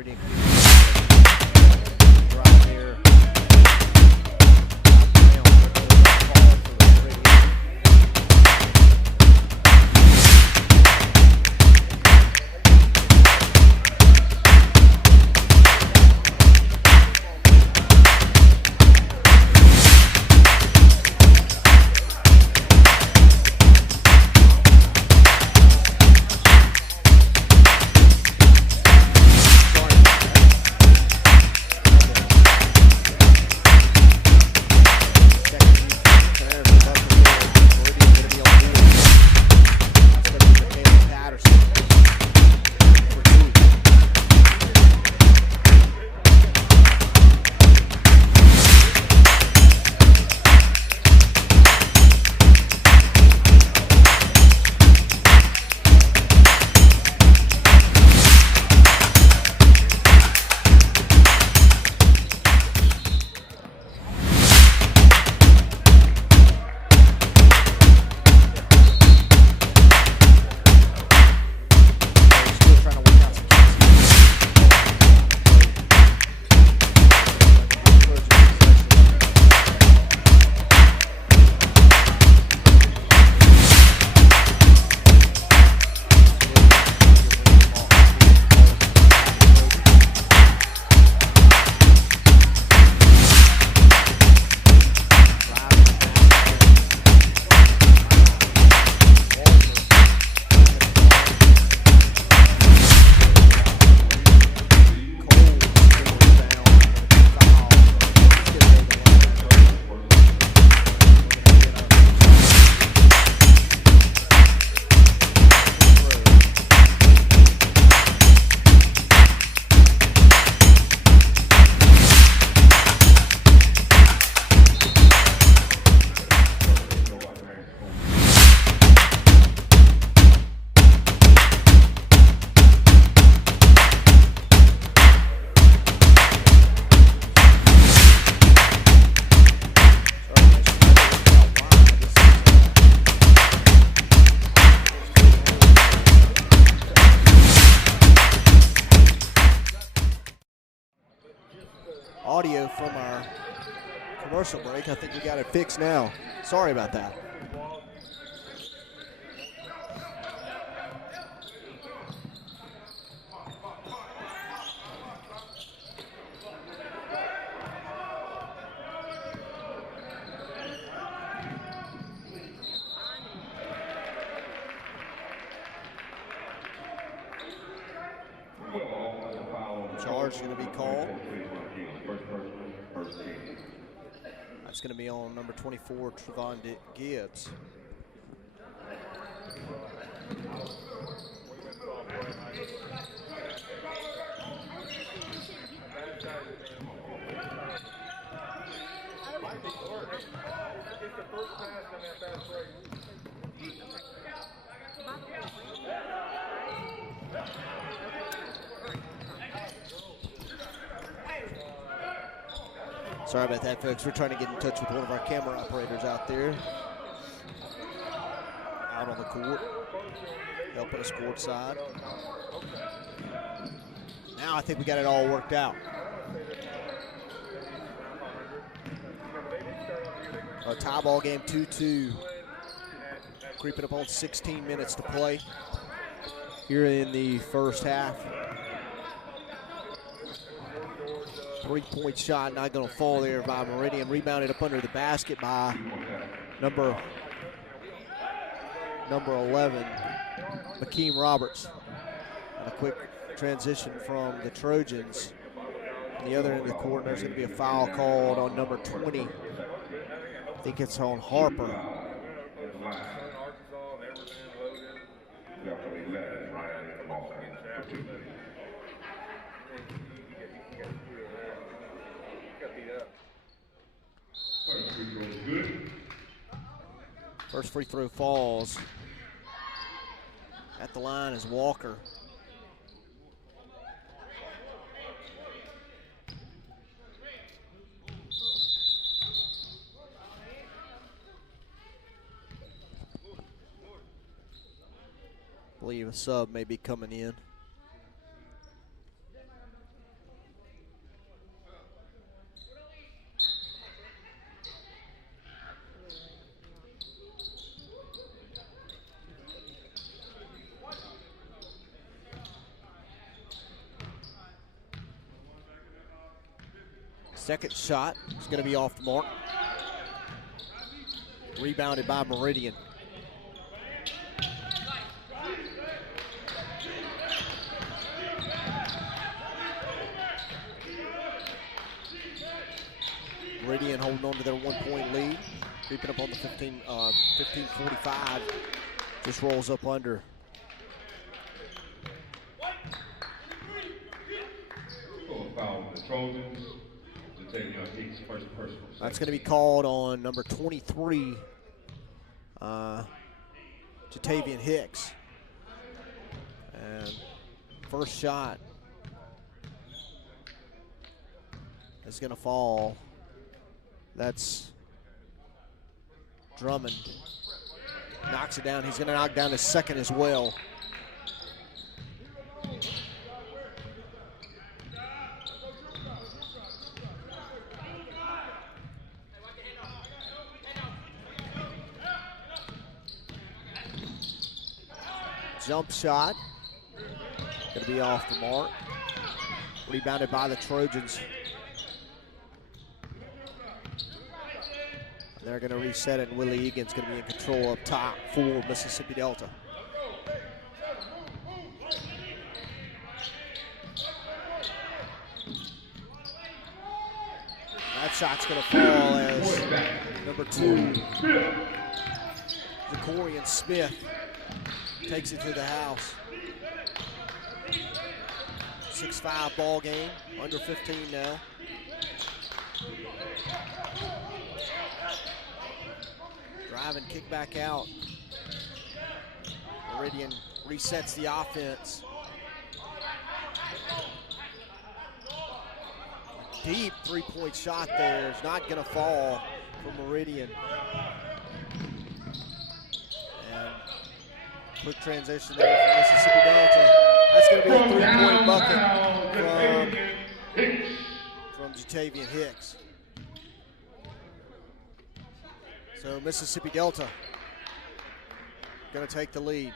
Meridian right there. Audio from our commercial break. I think we got it fixed now. Sorry about that. Charge is going to be called. That's going to be on number 24, Trevon Gibbs. Sorry about that, folks. We're trying to get in touch with one of our camera operators out there. Out on the court, helping us courtside. Now I think we got it all worked out. A tie ball game, 2-2. Creeping up on 16 minutes to play here in the first half. 3-point shot not going to fall there by Meridian. Rebounded up under the basket by number 11, Makeem Roberts. And a quick transition from the Trojans. On the other end of the court, there's going to be a foul called on number 20. I think it's on Harper. First free throw falls. At the line is Walker. I believe a sub may be coming in. Second shot is going to be off the mark. Rebounded by Meridian. Meridian holding on to their 1-point lead. Creeping up on the 15-45. Just rolls up under. Foul on the Trojans. First personal. That's going to be called on number 23, Jatavian Hicks. And first shot is going to fall. That's Drummond. Knocks it down. He's going to knock down his second as well. Jump shot, going to be off the mark. Rebounded by the Trojans. And they're going to reset it, and Willie Egan's going to be in control up top for Mississippi Delta. That shot's going to fall as number 2, Jacorian Smith, takes it to the house. 6-5 ball game, under 15 now. Driving, kick back out. Meridian resets the offense. Deep three-point shot there is not going to fall for Meridian. Quick transition there for Mississippi Delta. That's going to be a three-point bucket from Jatavian Hicks. So Mississippi Delta going to take the lead.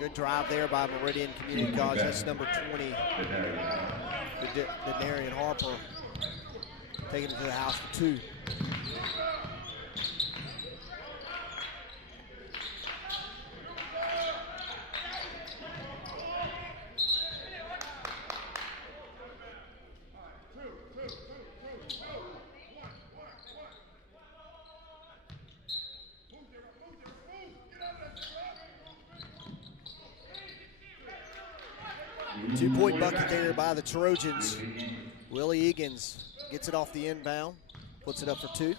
Good drive there by Meridian Community College. That's number 20, Denarian Harper, taking it to the house for 2. Two-point bucket there by the Trojans. Willie Egan's gets it off the inbound, puts it up for 2.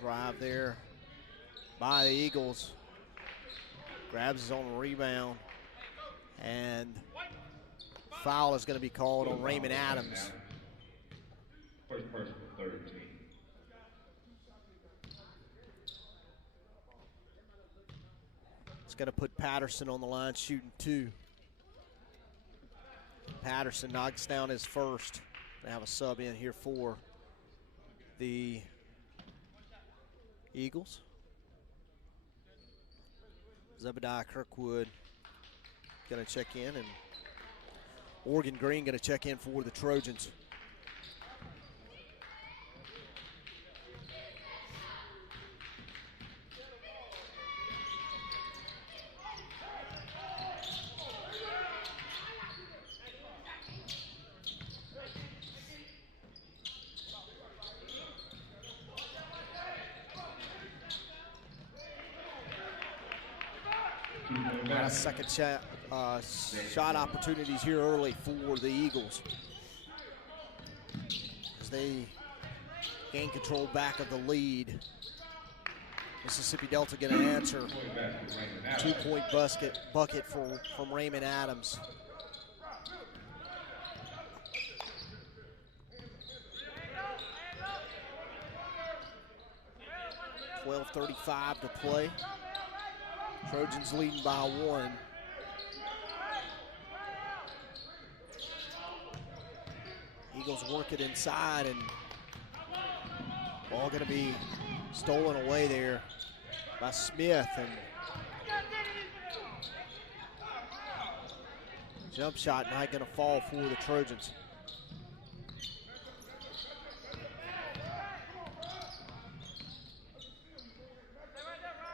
Drive there by the Eagles. Grabs his own rebound. And foul is going to be called on Raymond Adams. First personal, 13. It's going to put Patterson on the line shooting 2. Patterson knocks down his first. They have a sub in here for the Eagles. Zebediah Kirkwood going to check in, and Morgan Green going to check in for the Trojans. Got a second shot opportunities here early for the Eagles as they gain control back of the lead. Mississippi Delta going to answer. 2-point bucket from Raymond Adams. .12:35 to play. Trojans leading by 1. Eagles work it inside, and ball going to be stolen away there by Smith, and jump shot not going to fall for the Trojans.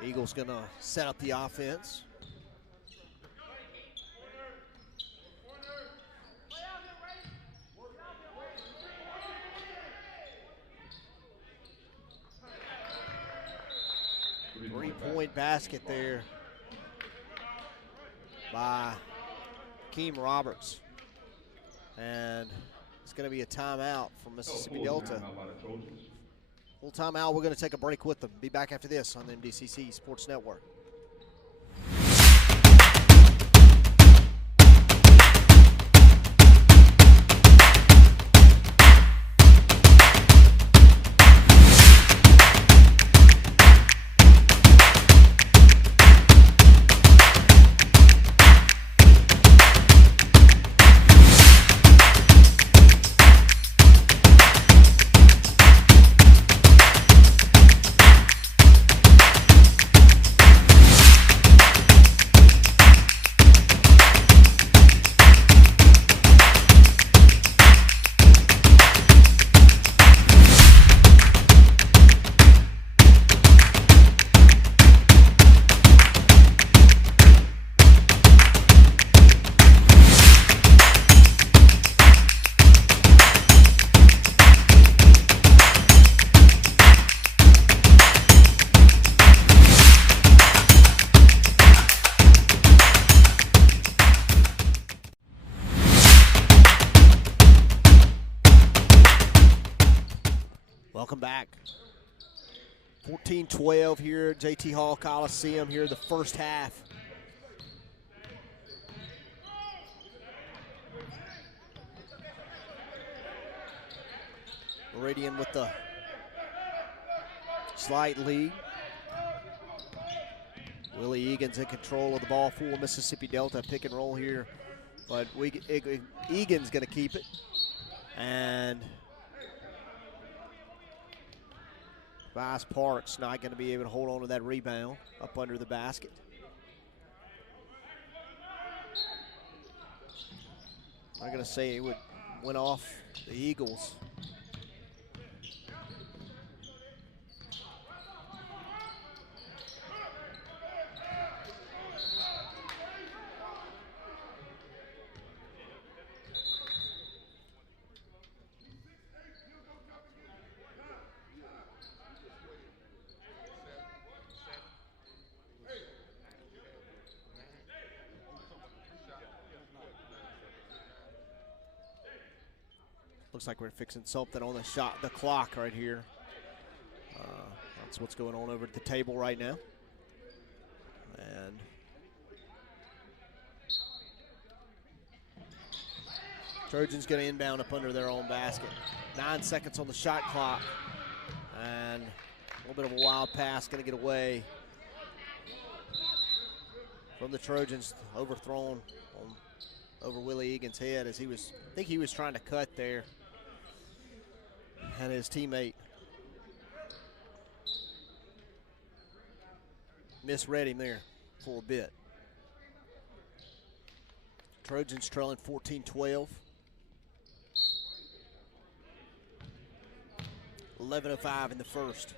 Eagles going to set up the offense. Three-point basket there by Keem Roberts. And it's going to be a timeout from Mississippi Delta. Full timeout. We're going to take a break with them. Be back after this on the MDCC Sports Network. Welcome back. 14-12 here at JT Hall Coliseum here the first half. Meridian with the slight lead. Willie Egan's in control of the ball for Mississippi Delta. Pick and roll here, but Egan's going to keep it. And Vice Parks not going to be able to hold on to that rebound up under the basket. I'm going to say it went off the Eagles. Looks like we're fixing something on the clock right here. That's what's going on over at the table right now. And Trojans going to inbound up under their own basket. 9 seconds on the shot clock. And a little bit of a wild pass going to get away from the Trojans, overthrown over Willie Egan's head as I think he was trying to cut there. And his teammate misread him there for a bit. Trojans trailing 14-12. 11:05 in the first.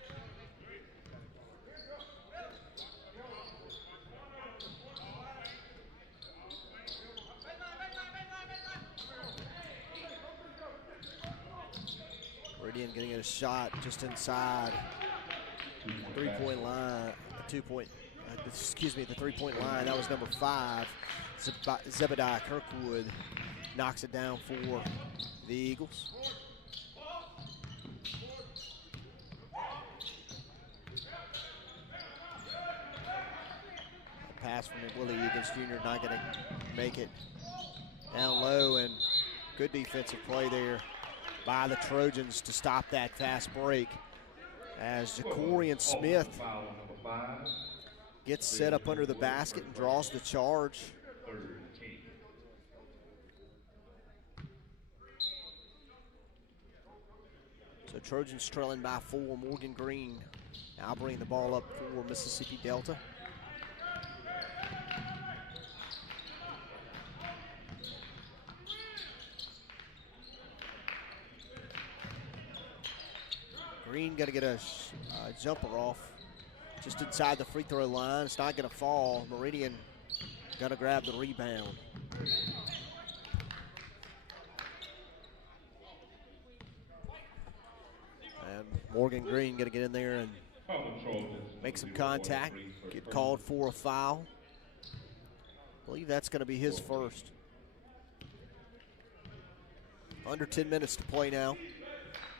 Meridian getting a shot just inside the three-point line. The three-point line. That was number 5. Zebediah Kirkwood knocks it down for the Eagles. pass from Willie Eagles Jr. Not going to make it down low, and good defensive play there by the Trojans to stop that fast break as Jacorian Smith gets set up under the basket and draws the charge. So Trojans trailing by 4. Morgan Green now bringing the ball up for Mississippi Delta. Green got to get a jumper off just inside the free throw line. It's not going to fall. Meridian going to grab the rebound. And Morgan Green going to get in there and make some contact, get called for a foul. I believe that's going to be his first. Under 10 minutes to play now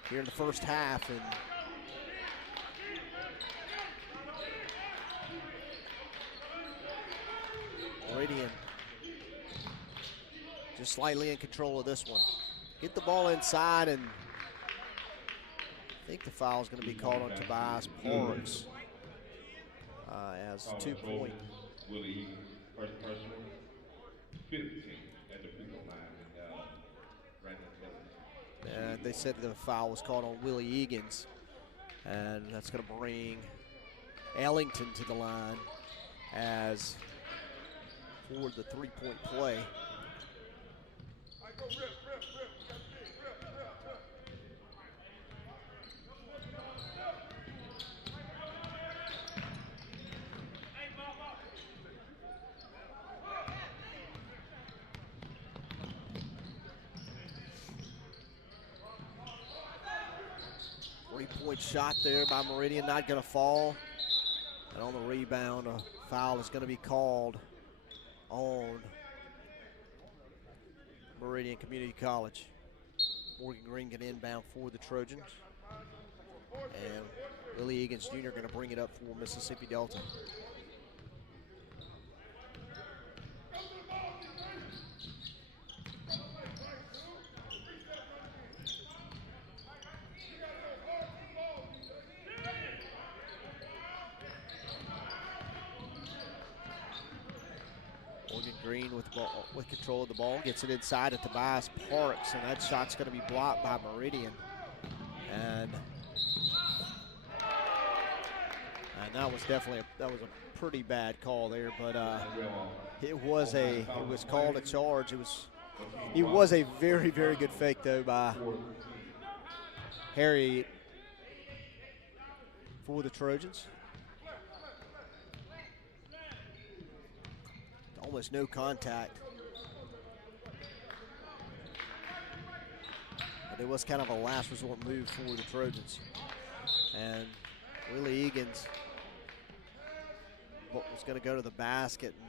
here in the first half, and Meridian just slightly in control of this one. Get the ball inside, and I think the foul is going to be called on Tobias Parks as 2 point. Willie, first personal, 15 at the free throw line, and right they said the foul was called on Willie Eagans, and that's going to bring Ellington to the line as for the 3-point play. 3-point shot there by Meridian, not going to fall. And on the rebound, a foul is going to be called on Meridian Community College. Morgan Green going to inbound for the Trojans. And Willie Eagans Jr. going to bring it up for Mississippi Delta. Green with control of the ball, gets it inside to Tobias Parks, and that shot's going to be blocked by Meridian. And that was definitely a pretty bad call there, but it was called a charge. It was a very, very good fake though by Harry for the Trojans. Almost no contact. But it was kind of a last resort move for the Trojans. And Willie Eagans was going to go to the basket, and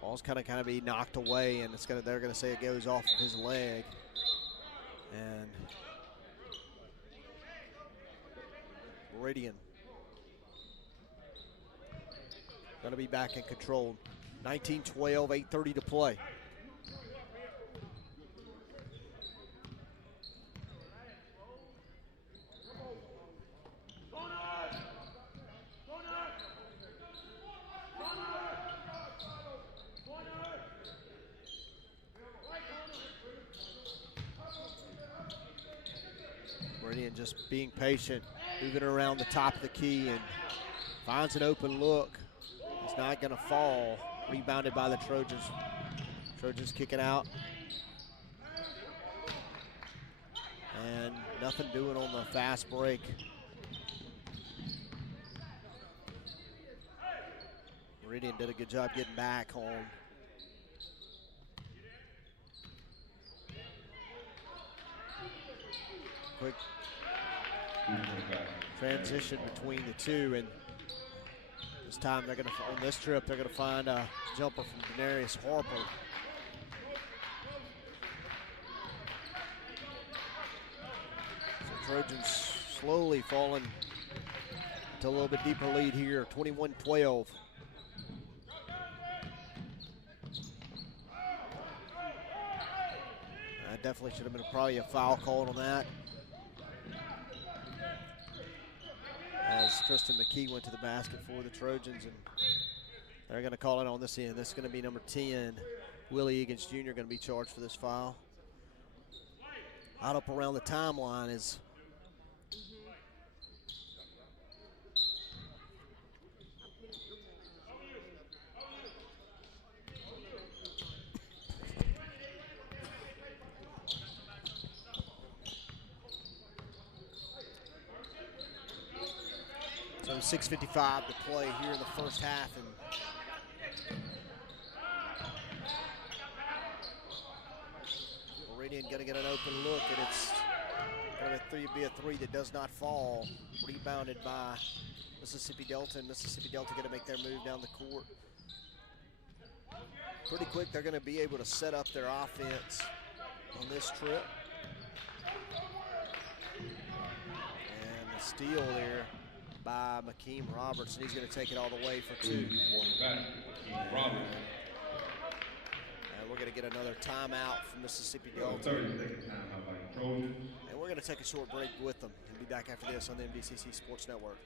ball's kind of be knocked away, and they're going to say it goes off of his leg. And Meridian going to be back in control. 19-12, 8:30 to play. Meridian just being patient, moving around the top of the key, and finds an open look. It's not going to fall. Rebounded by the Trojans. Trojans kick it out. And nothing doing on the fast break. Meridian did a good job getting back home. Quick transition between the two, and this time they're going to, on this trip, they're going to find a jumper from Denarius Harper. So Trojans slowly falling to a little bit deeper lead here, 21-12. Definitely should have been probably a foul called on that. As Tristan McKee went to the basket for the Trojans, and they're going to call it on this end. This is going to be number 10, Willie Egan's Jr. going to be charged for this foul. Out up around the timeline is so 6:55 to play here in the first half, and Meridian going to get an open look, and it's going to be a three that does not fall. Rebounded by Mississippi Delta, and Mississippi Delta going to make their move down the court. Pretty quick, they're going to be able to set up their offense on this trip. And the steal there by McKeem Roberts, and he's going to take it all the way for 2. And we're going to get another timeout from Mississippi Delta. And we're going to take a short break with them and be back after this on the MDCC Sports Network.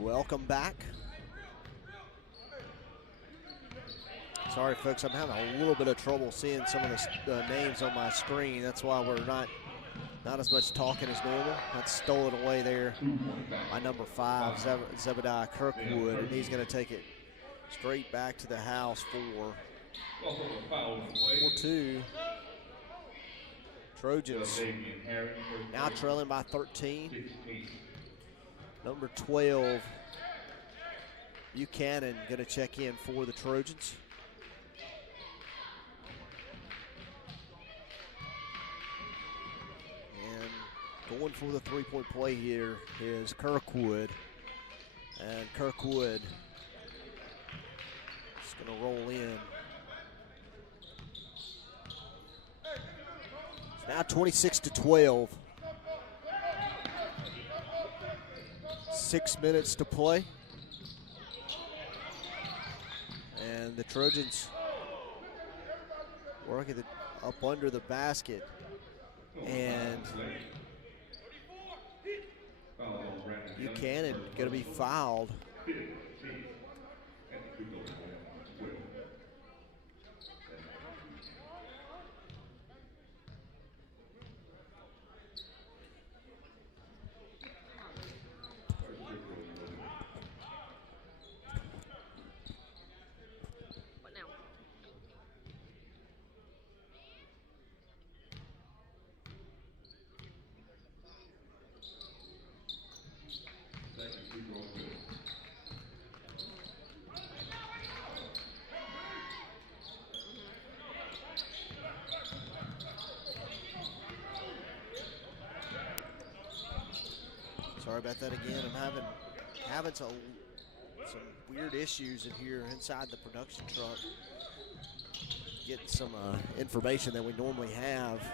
Welcome back. Sorry, folks, I'm having a little bit of trouble seeing some of the names on my screen. That's why we're not as much talking as normal. That's stolen away there by number 5, Zebediah Kirkwood, and he's going to take it straight back to the house for 4-2. Trojans now trailing by 13. Number 12, Buchanan, going to check in for the Trojans. And going for the three-point play here is Kirkwood. And Kirkwood is going to roll in. It's now 26-12. 6 minutes to play. And the Trojans working up under the basket. And Buchanan going to be fouled. Sorry about that again. I'm having some weird issues in here inside the production truck. Getting some information that we normally have to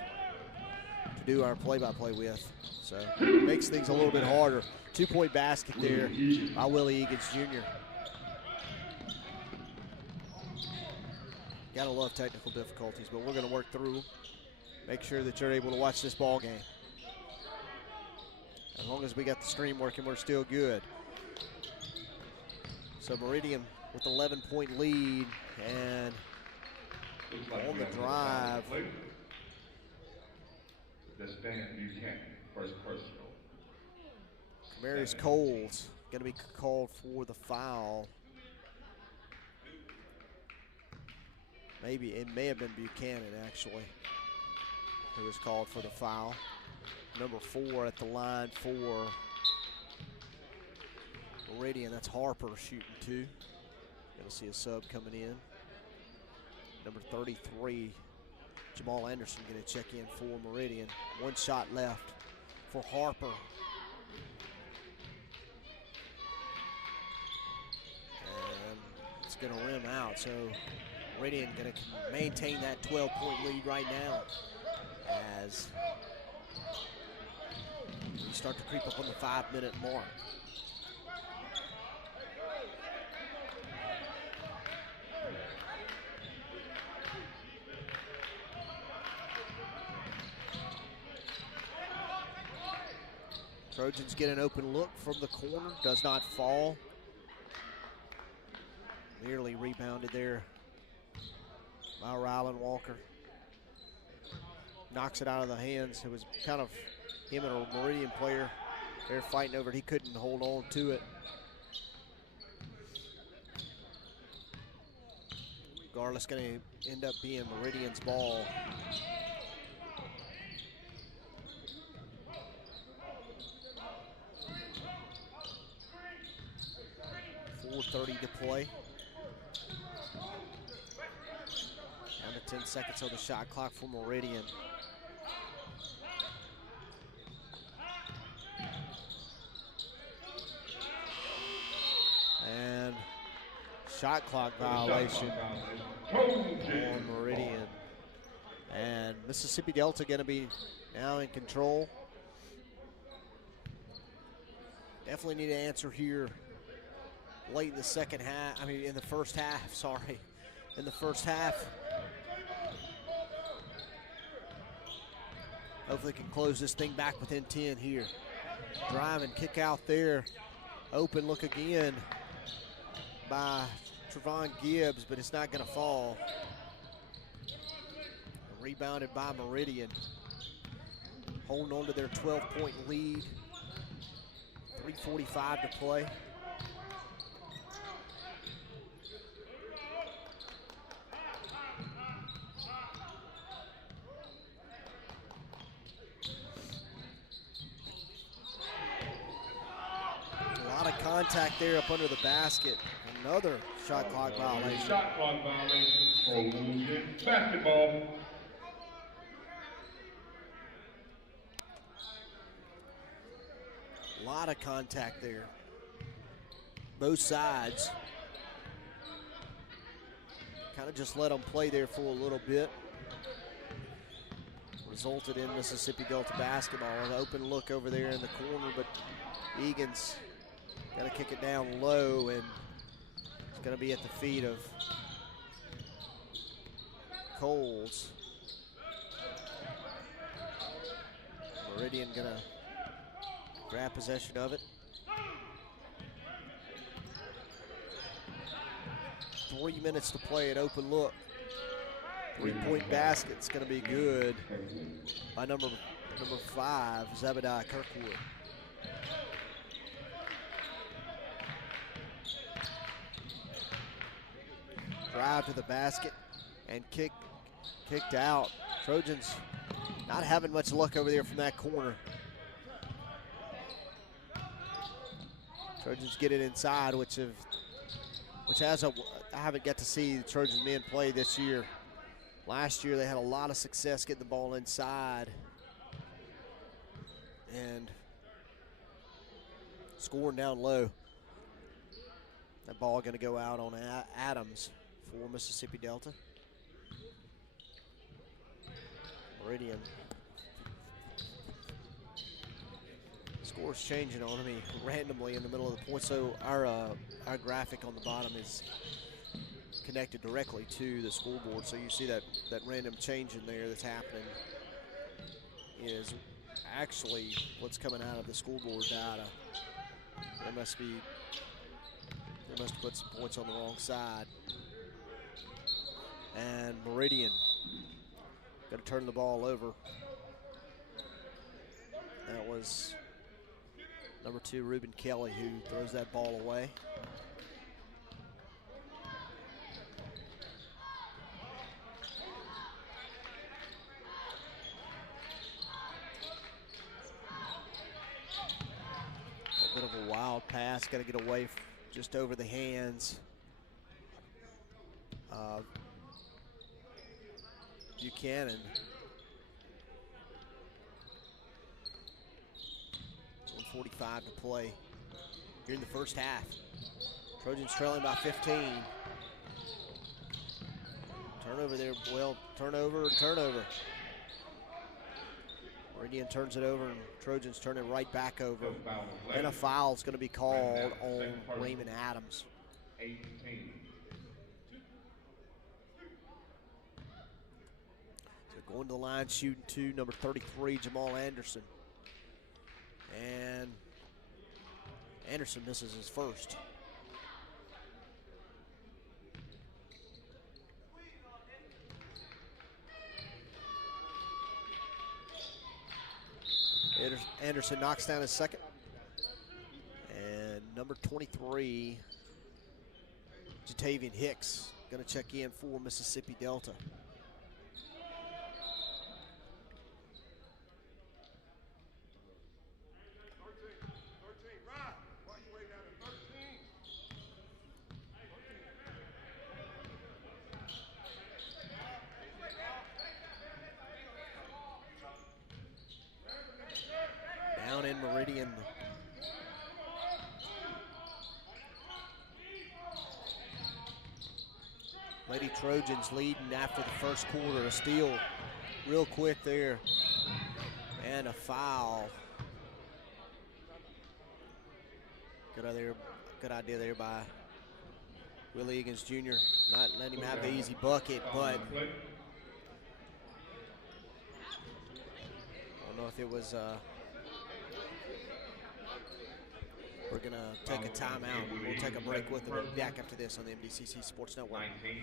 do our play-by-play with. So it makes things a little bit harder. 2-point basket there by Willie Egan's Jr. Gotta love technical difficulties, but we're gonna work through, make sure that you're able to watch this ball game. As long as we got the stream working, we're still good. So Meridian with 11-point lead, and on the drive. Marius Coles going to be called for the foul. Maybe it may have been Buchanan, actually, who was called for the foul. Number 4 at the line for Meridian. That's Harper shooting 2. Going to see a sub coming in. Number 33, Jamal Anderson, going to check in for Meridian. 1 shot left for Harper. And it's going to rim out, so Meridian going to maintain that 12-point lead right now as we start to creep up on the 5-minute mark. Trojans get an open look from the corner, does not fall. Nearly rebounded there by Rylan Walker. Knocks it out of the hands. It was kind of him and a Meridian player. They're fighting over it. He couldn't hold on to it. Regardless, going to end up being Meridian's ball. 4:30 to play. Down to 10 seconds on the shot clock for Meridian. And shot clock violation on Meridian. And Mississippi Delta going to be now in control. Definitely need an answer here late in the second half. I mean, in the first half, sorry. In the first half. Hopefully can close this thing back within 10 here. Drive and kick out there. Open look again by Trevon Gibbs, but it's not going to fall. Rebounded by Meridian. Holding on to their 12-point lead. 3:45 to play. A lot of contact there up under the basket. Another shot clock violation. Shot clock violation. Trojan basketball. A lot of contact there. Both sides. Kind of just let them play there for a little bit. Resulted in Mississippi Delta basketball. An open look over there in the corner, but Egan's got to kick it down low, and it's going to be at the feet of Coles. Meridian going to grab possession of it. 3 minutes to play at open look. 3-point basket's going to be good by number 5, Zebediah Kirkwood. Drive to the basket and kicked out. Trojans not having much luck over there from that corner. Trojans get it inside, I haven't got to see the Trojan men play this year. Last year they had a lot of success getting the ball inside and scoring down low. That ball going to go out on Adams for Mississippi Delta. Meridian. Score's changing on me randomly in the middle of the point, so our graphic on the bottom is connected directly to the scoreboard, so you see that random change in there that's happening is actually what's coming out of the scoreboard data. They must put some points on the wrong side. And Meridian got to turn the ball over. That was Number 2, Reuben Kelly, who throws that ball away. A bit of a wild pass, got to get away just over the hands. Buchanan. 1:45 to play here in the first half. Trojans trailing by 15. Turnover there, well, turnover and turnover. Meridian turns it over and Trojans turn it right back over. And a foul is going to be called on Raymond Adams. 18. So going to the line, shooting 2, number 33, Jamal Anderson. And Anderson misses his first. Anderson knocks down his second. And number 23, Jatavian Hicks, going to check in for Mississippi Delta. Down in Meridian. Lady Trojans leading after the first quarter. A steal real quick there. And a foul. Good idea there by Willie Higgins Jr. Not letting him have the easy bucket, but I don't know if it was we're going to take a timeout. We'll take a break with them. We'll be back after this on the MDCC Sports Network. 19.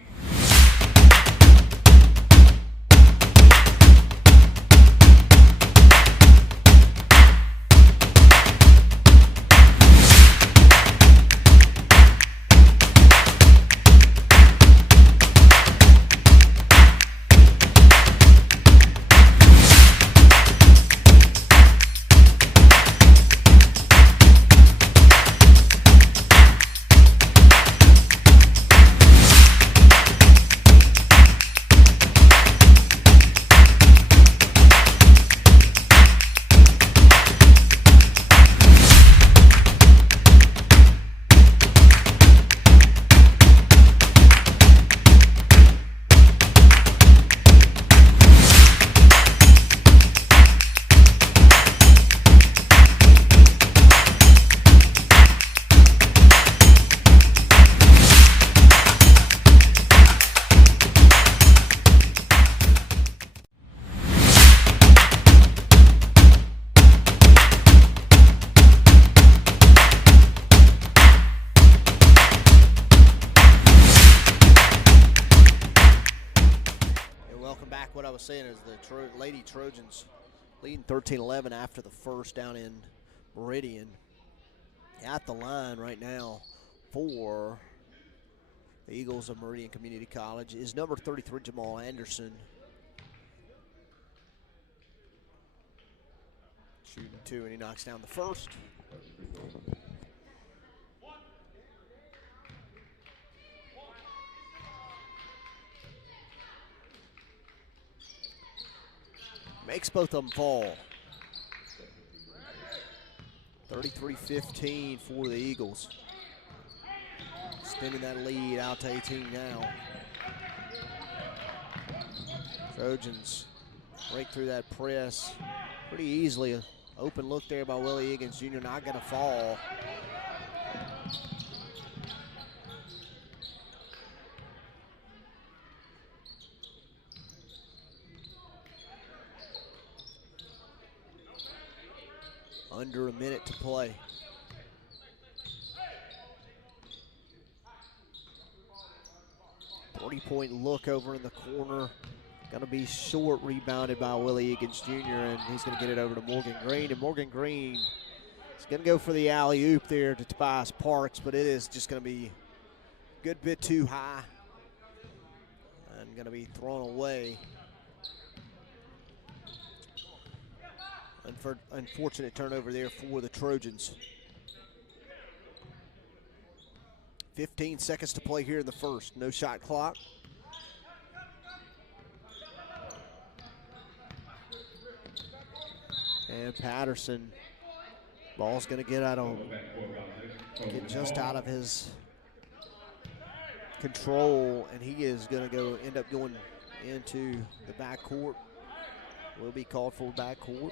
What I was saying is the Lady Trojans leading 13-11 after the first down in Meridian. At the line right now for the Eagles of Meridian Community College is number 33, Jamal Anderson. Shooting 2, and he knocks down the first. Makes both of them fall. 33-15 for the Eagles. Extending that lead out to 18 now. Trojans break through that press pretty easily. An open look there by Willie Higgins Jr. Not going to fall. Under a minute to play. Three-point look over in the corner. Going to be short, rebounded by Willie Higgins Jr., and he's going to get it over to Morgan Green. And Morgan Green is Going to go for the alley-oop there to Tobias Parks, but it is just going to be a good bit too high and going to be thrown away. Unfortunate turnover there for the Trojans. 15 seconds to play here in the first. No shot clock. And Patterson, ball's going to get just out of his control, and he is going to end up going into the backcourt. Will be called for backcourt.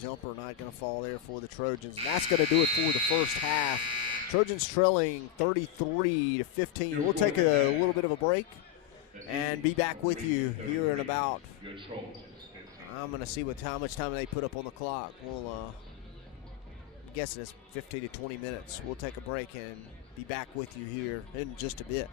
Jumper not going to fall there for the Trojans. And that's going to do it for the first half. Trojans trailing 33-15. We'll take a little bit of a break and be back with you here in about, I'm going to see how much time they put up on the clock. We'll I'm guessing it's 15 to 20 minutes. We'll take a break and be back with you here in just a bit.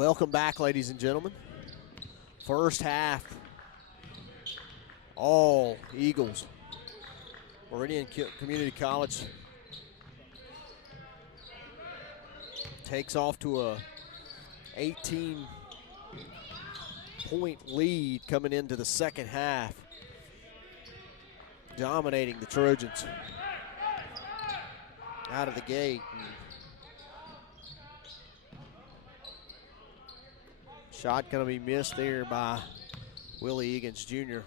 Welcome back, ladies and gentlemen. First half, all Eagles. Meridian Community College takes off to a 18-point lead coming into the second half, dominating the Trojans out of the gate. Shot going to be missed there by Willie Egan's Jr.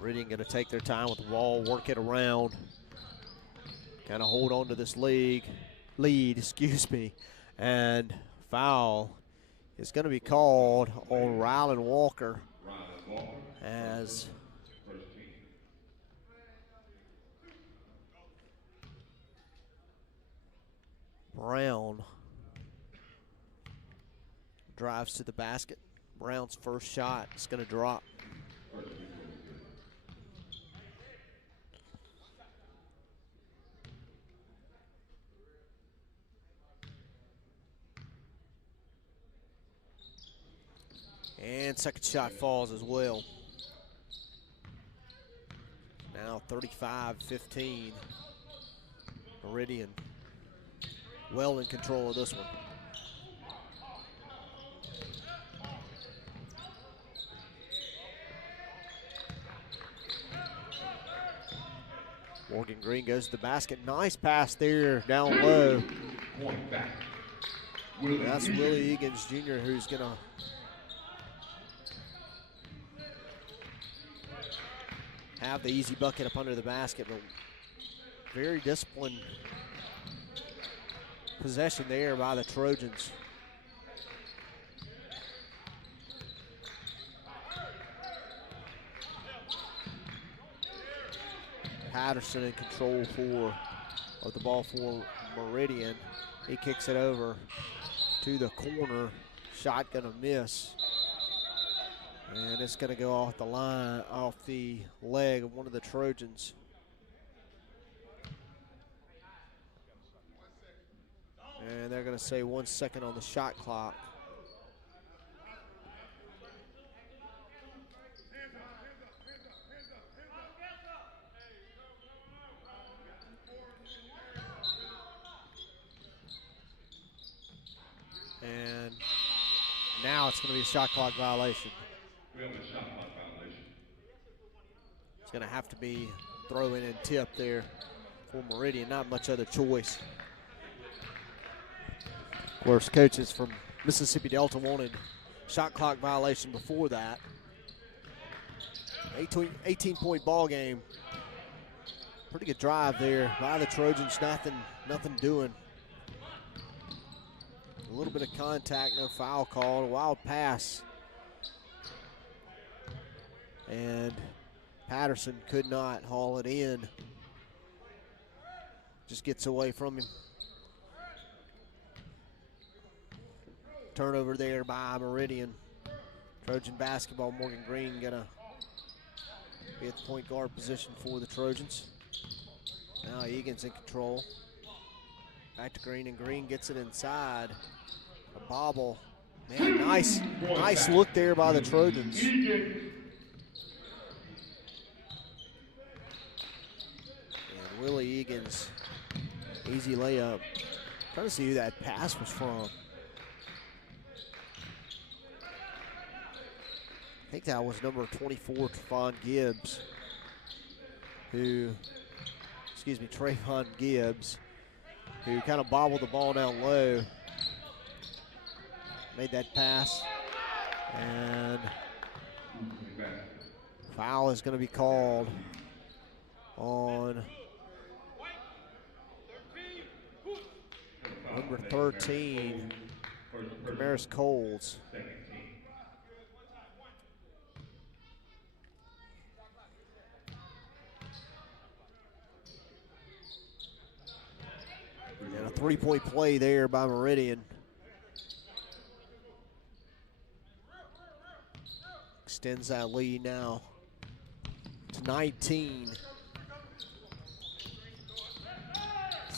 Meridian going to take their time with the ball, work it around, kind of hold on to this lead, and foul is going to be called on Rylan Walker as Brown drives to the basket. Brown's first shot is going to drop. And second shot falls as well. Now 35-15. Meridian well in control of this one. Morgan Green goes to the basket. Nice pass there down low. That's Willie Egan's Jr. who's going to have the easy bucket up under the basket, but very disciplined possession there by the Trojans. Patterson in control of the ball for Meridian. He kicks it over to the corner. Shot gonna miss. And it's gonna go off the line, off the leg of one of the Trojans. And they're gonna say 1 second on the shot clock. And now it's gonna be a shot clock violation. It's gonna have to be throw in and tip there for Meridian, not much other choice. Of course, coaches from Mississippi Delta wanted shot clock violation before that. 18-point ball game. Pretty good drive there by the Trojans, nothing doing. A little bit of contact, no foul called, a wild pass. And Patterson could not haul it in. Just gets away from him. Turnover there by Meridian. Trojan basketball. Morgan Green gonna be at the point guard position for the Trojans. Now Egan's in control. Back to Green, and Green gets it inside. A bobble. Man, nice look there by the Trojans. And Willie Egan's easy layup. Trying to see who that pass was from. I think that was number 24, Trayvon Gibbs, who kind of bobbled the ball down low. Made that pass, and foul is going to be called on number 13, Camaris Coles. And a three-point play there by Meridian. Extends that lead now to 19.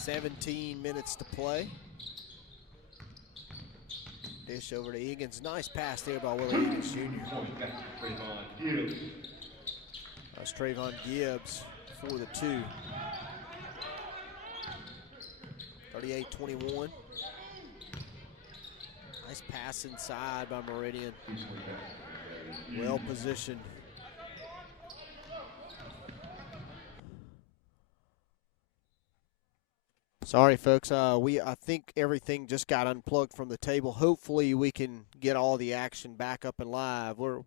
17 minutes to play. Dish over to Egan's. Nice pass there by Willie Egan's Jr. That's Trayvon Gibbs for the 2. 38-21. Nice pass inside by Meridian. Well positioned. Sorry, folks. I think everything just got unplugged from the table. Hopefully, we can get all the action back up and live. We're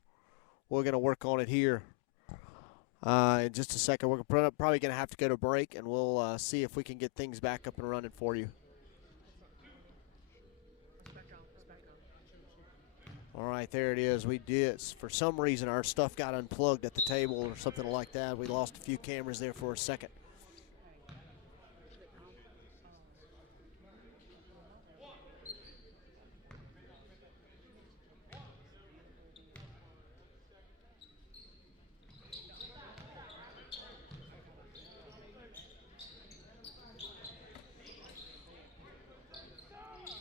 going to work on it here in just a second. We're probably going to have to go to break, and we'll see if we can get things back up and running for you. All right, there it is. We did. For some reason, our stuff got unplugged at the table or something like that. We lost a few cameras there for a second.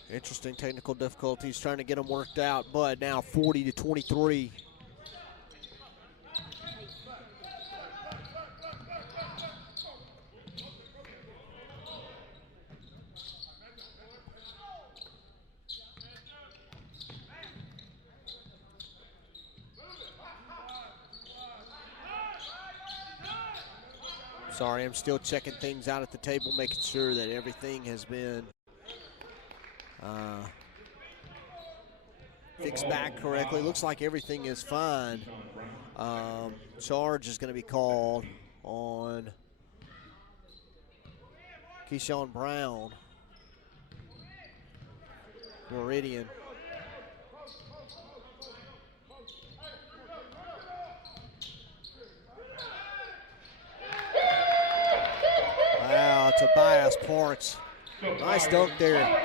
Interesting technical difficulties, trying to get them worked out, but now 40-23. Sorry, I'm still checking things out at the table, making sure that everything has been fixed back correctly. Looks like everything is fine. Charge is going to be called on Keyshawn Brown. Meridian. Wow, Tobias Parks. Nice dunk there.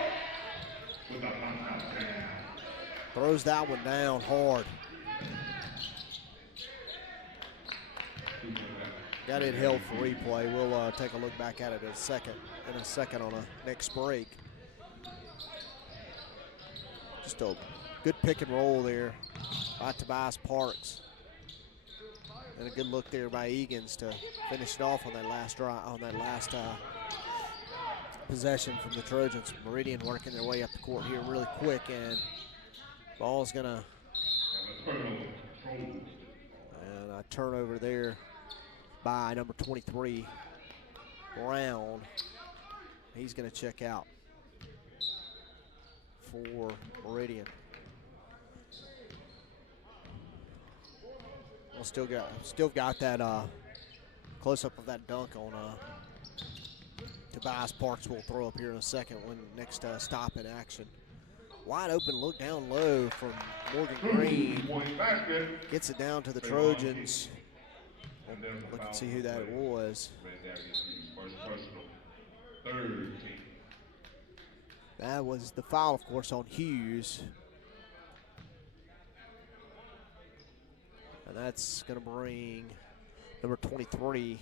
Throws that one down hard. Got it held for replay. We'll take a look back at it in a second on a next break. Just a good pick and roll there by Tobias Parks. And a good look there by Egan's to finish it off on that last possession from the Trojans. Meridian working their way up the court here really quick, and ball's gonna, and a turnover there by number 23, Brown. He's gonna check out for Meridian. We'll still got that close-up of that dunk on Tobias Parks. Will throw up here in a second when next stop in action. Wide open look down low from Morgan Green. Gets it down to the Trojans. Look and see who that was. That was the foul, of course, on Hughes. And that's going to bring number 23,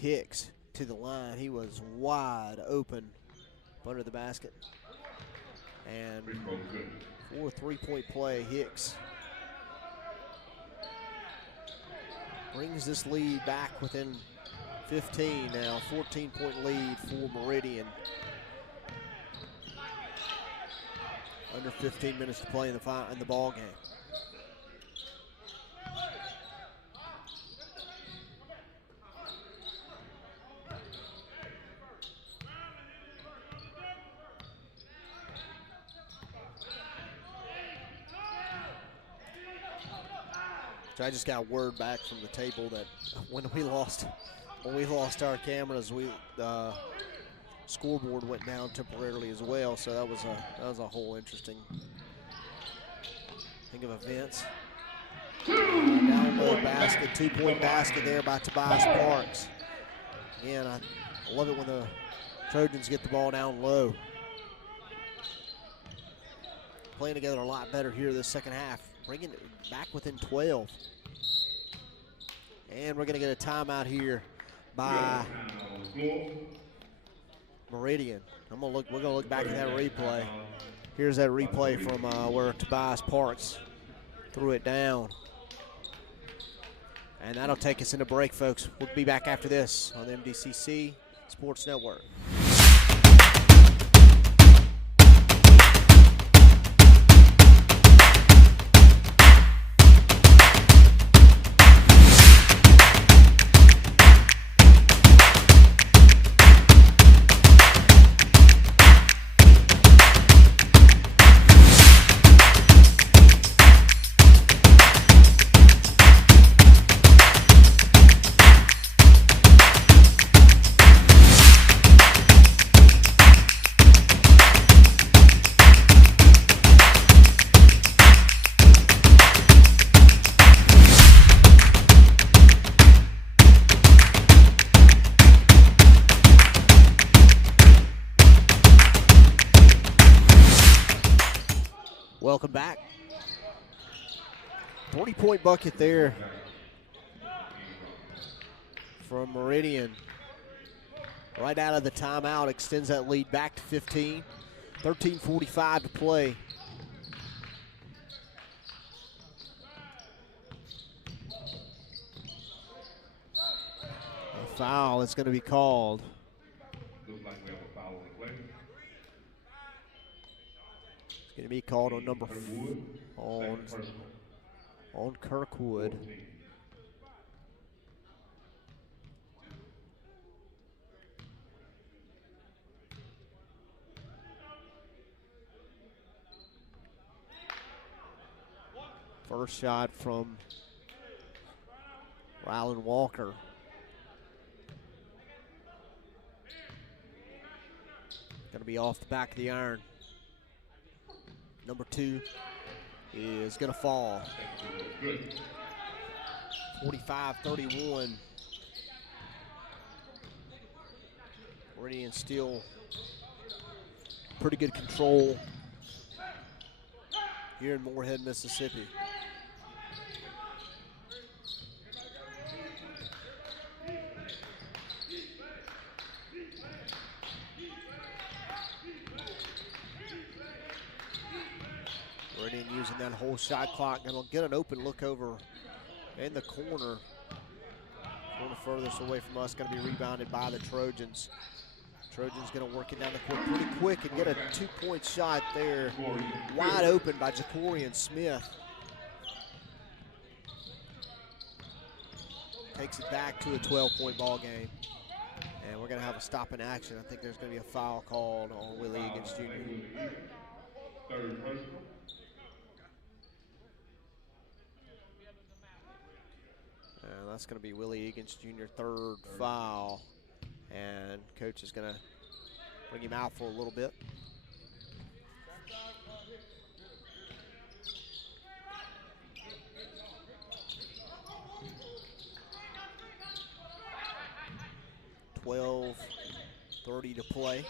Hicks, to the line. He was wide open under the basket. And for a three-point play, Hicks brings this lead back within 15 now. 14-point lead for Meridian. Under 15 minutes to play in the ball game. So I just got word back from the table that when we lost our cameras, scoreboard went down temporarily as well. So that was a whole interesting thing of events. Down low basket, 2-point basket there by Tobias Parks. Again, I love it when the Trojans get the ball down low. Playing together a lot better here this second half. Bringing it back within 12. And we're going to get a timeout here by Meridian. We're gonna look back at that replay. Here's that replay from where Tobias Parks threw it down. And that'll take us into break, folks. We'll be back after this on the MDCC Sports Network. Welcome back. 40-point bucket there from Meridian. Right out of the timeout, extends that lead back to 15. 13:45 to play. A foul is going to be called. Looks like we have a foul on the play. It's going to be called on number on Kirkwood. First shot from Rylan Walker. Going to be off the back of the iron. Number 2 is going to fall. 45-31. Meridian still pretty good control here in Moorhead, Mississippi. Meridian using that whole shot clock, and will get an open look over in the corner. A little furthest away from us, going to be rebounded by the Trojans. Trojans going to work it down the court pretty quick and get a 2-point shot there. Wide open by Jacorian Smith. Takes it back to a 12-point ball game. And we're going to have a stop in action. I think there's going to be a foul called on Willie Egan's Jr. Third personal. And that's going to be Willie Egan's Jr. third foul. And coach is going to bring him out for a little bit. .30 to play.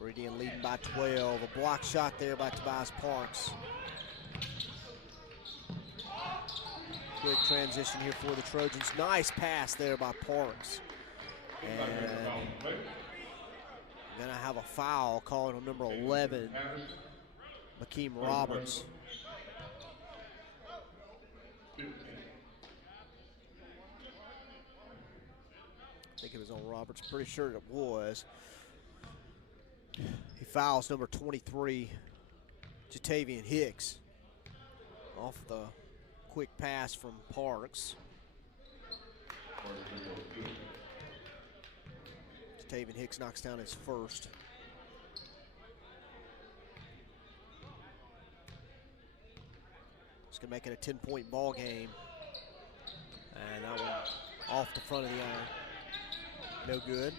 Meridian leading by 12. A block shot there by Tobias Parks. Good transition here for the Trojans. Nice pass there by Parks. And going to have a foul called on number 11, Makeem Roberts. I think it was on Roberts. Pretty sure it was. He fouls number 23, Jatavian Hicks, off the quick pass from Parks. Jatavian Hicks knocks down his first. It's going to make it a 10-point ball game. And that one off the front of the iron. No good.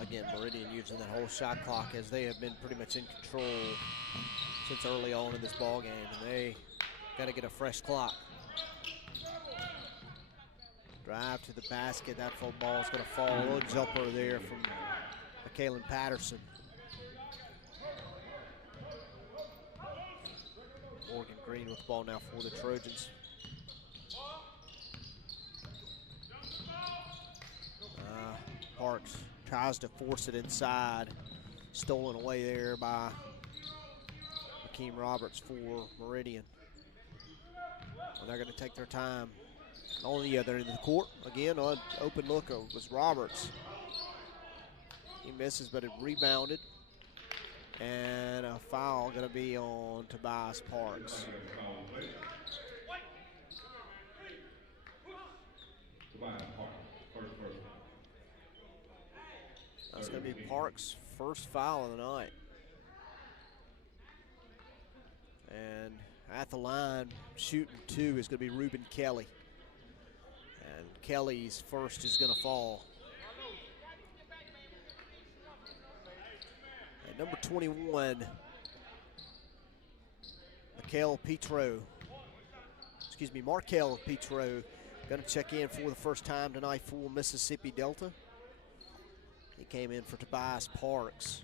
Again, Meridian using that whole shot clock as they have been pretty much in control since early on in this ball game, and they Got to get a fresh clock. Drive to the basket. That ball is going to fall. A little jumper there from Kalen Patterson. Morgan Green with the ball now for the Trojans. Parks tries to force it inside. Stolen away there by Hakeem Roberts for Meridian. And they're going to take their time. On the other end of the court, again, on open look was Roberts. He misses, but it rebounded. And a foul going to be on Tobias Parks. That's going to be Parks' first foul of the night. And at the line, shooting 2 is going to be Reuben Kelly. And Kelly's first is going to fall. And number 21, Markel Petro, going to check in for the first time tonight for Mississippi Delta. He came in for Tobias Parks.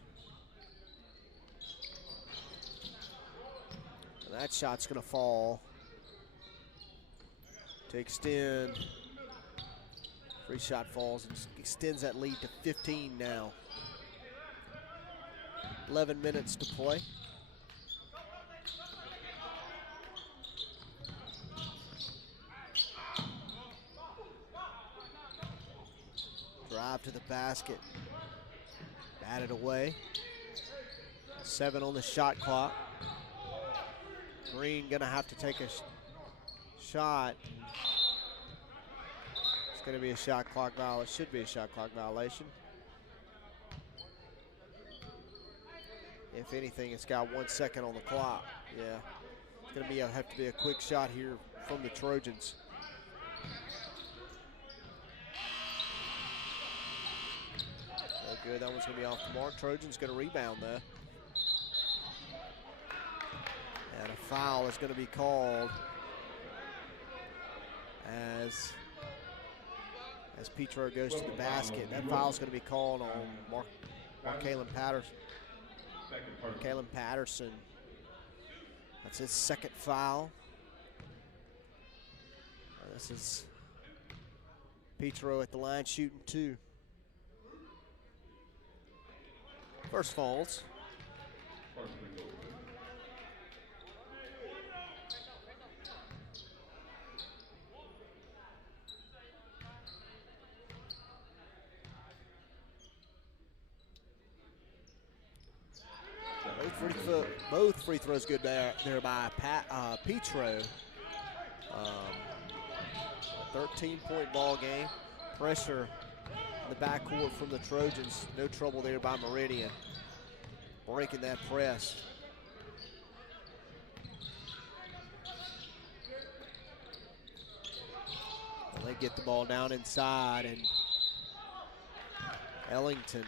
And that shot's going to fall to extend. Free shot falls and extends that lead to 15 now. 11 minutes to play. Drive to the basket. Batted away. 7 on the shot clock. Green gonna have to take a shot. It's gonna be a shot clock violation. Should be a shot clock violation. If anything, it's got 1 second on the clock. Yeah, it's gonna be have to be a quick shot here from the Trojans. Good, that one's gonna be off the mark. Trojans gonna rebound though. And a foul is gonna be called as Petro goes to the basket. That foul is gonna be called on Markalen Patterson. That's his second foul. This is Petro at the line shooting 2. First falls. Both free throws good there by Petro. 13-point ball game. Pressure in the backcourt from the Trojans. No trouble there by Meridian. Breaking that press. Well, they get the ball down inside, and Ellington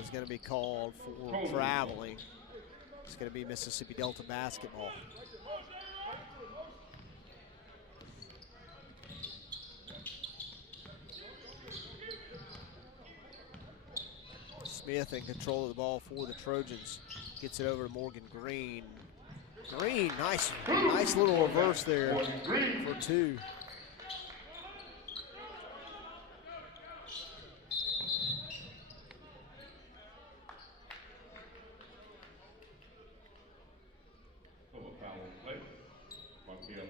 is going to be called for traveling. It's going to be Mississippi Delta basketball. Smith in control of the ball for the Trojans. Gets it over to Morgan Green. Green, nice little reverse there for 2.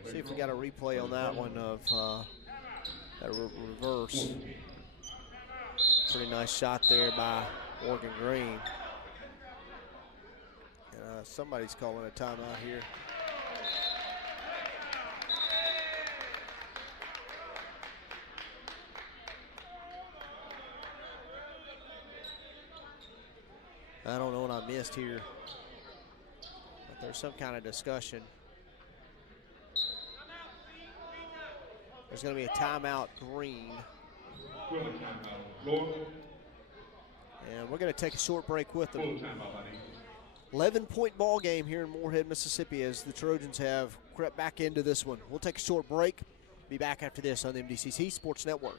See if we got a replay on that one of that reverse. Pretty nice shot there by Morgan Green. Somebody's calling a timeout here. I don't know what I missed here, but there's some kind of discussion. There's going to be a timeout, Green. And we're going to take a short break with them. 11-point ball game here in Moorhead, Mississippi, as the Trojans have crept back into this one. We'll take a short break. Be back after this on the MDCC Sports Network.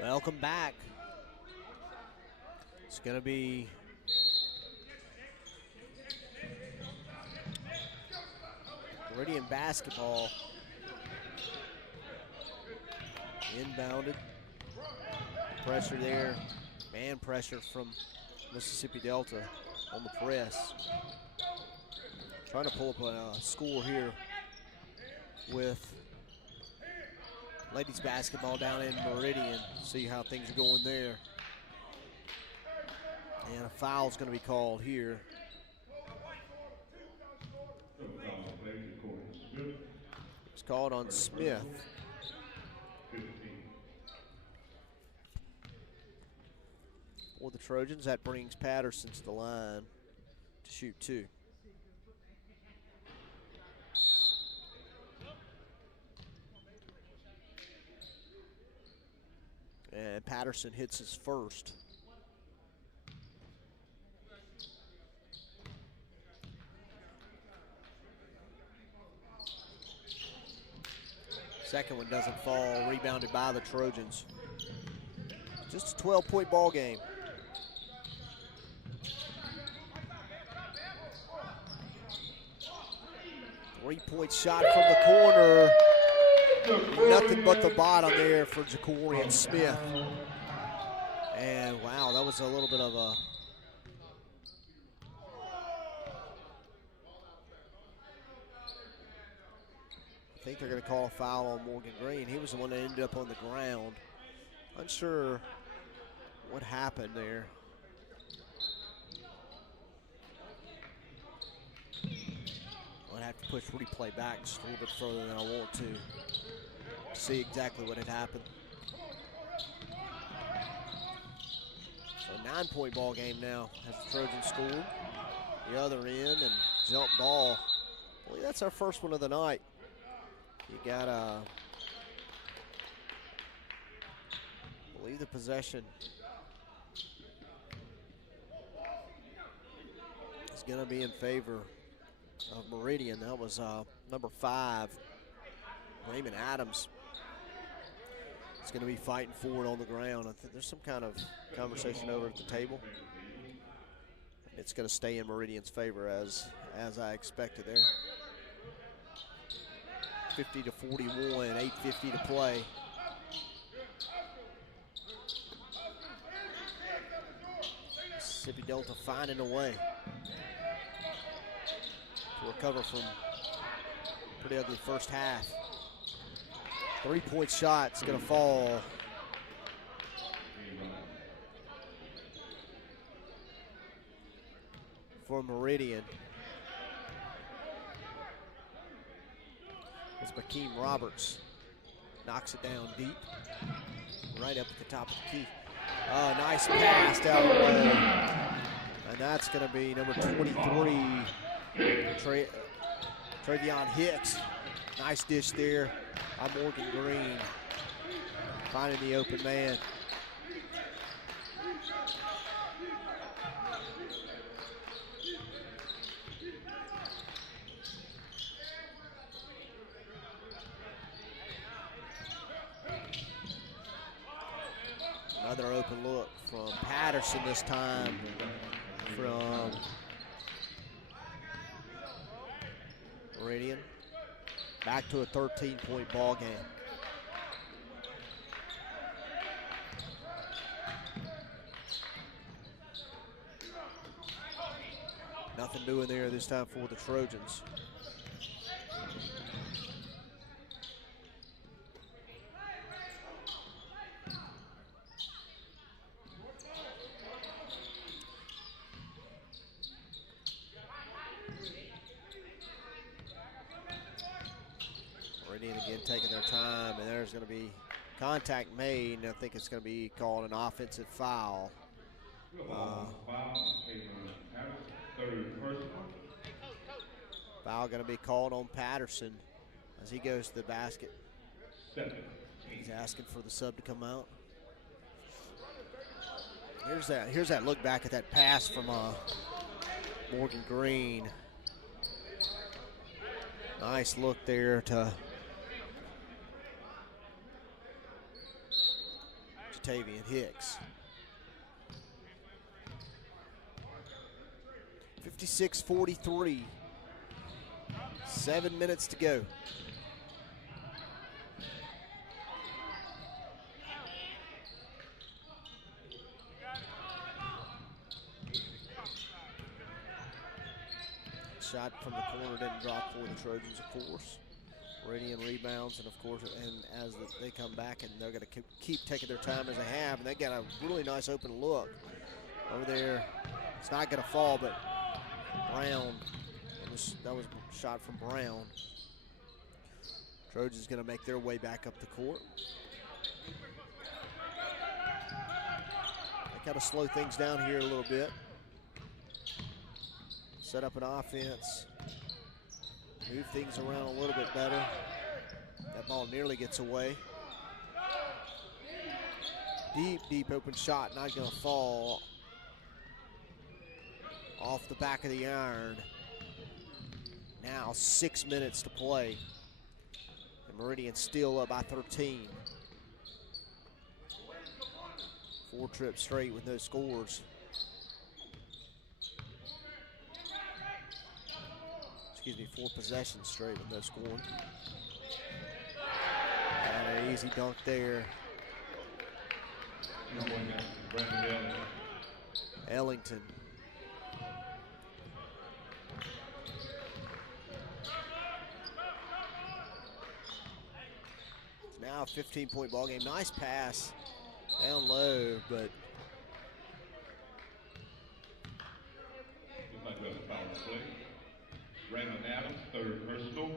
Welcome back. It's going to be Meridian basketball. Inbounded. Pressure there. Man pressure from Mississippi Delta on the press. Trying to pull up a score here with ladies basketball down in Meridian. See how things are going there. And a foul's going to be called here. It's called on Smith. For the Trojans, that brings Patterson to the line to shoot two. And Patterson hits his first. Second one doesn't fall, rebounded by the Trojans. Just a 12-point ball game. Three-point shot from the corner. Nothing but the bottom there for Jacorian Smith. And wow, that was a little bit of a I think they're going to call a foul on Morgan Green. He was the one that ended up on the ground. Unsure what happened there. I'd have to push replay back just a little bit further than I want to see exactly what had happened. So 9-point ball game now as the Trojans scored. The other end and jump ball. I believe that's our first one of the night. You got I believe the possession is going to be in favor of Meridian. That was number 5, Raymond Adams. It's going to be fighting forward on the ground. I think there's some kind of conversation over at the table. It's going to stay in Meridian's favor as I expected there. 50-41, 8:50 to play. Mississippi Delta finding a way to recover from a pretty ugly first half. 3-point shot's going to fall. For Meridian. As Bakeem Roberts knocks it down deep, right up at the top of the key. Oh, nice pass down the way. And that's going to be number 23, Travion Hicks, nice dish there by Morgan Green, finding the open man. Another open look from Patterson this time from Meridian. Back to a 13-point ball game. Nothing doing there this time for the Trojans. Meridian again taking their time, and there's going to be contact made, and I think it's going to be called an offensive foul. Foul going to be called on Patterson as he goes to the basket. He's asking for the sub to come out. Here's that look back at that pass from Morgan Green. Nice look there to Tavian Hicks. 56-43. 7 minutes to go. Shot from the corner didn't drop for the Trojans, of course. Meridian rebounds, and of course, as they come back, and they're going to keep taking their time as they have, and they got a really nice open look over there. It's not going to fall, but Brown, that was a shot from Brown. Trojans going to make their way back up the court. They got to slow things down here a little bit. Set up an offense. Move things around a little bit better. That ball nearly gets away. Deep open shot, not going to fall. Off the back of the iron. Now 6 minutes to play. And Meridian still up by 13. 4 trips straight with no scores. Excuse me, 4 possessions straight with no scoring. And an easy dunk there. Ellington. It's now a 15-point ball game. Nice pass down low, but Adams, third personal.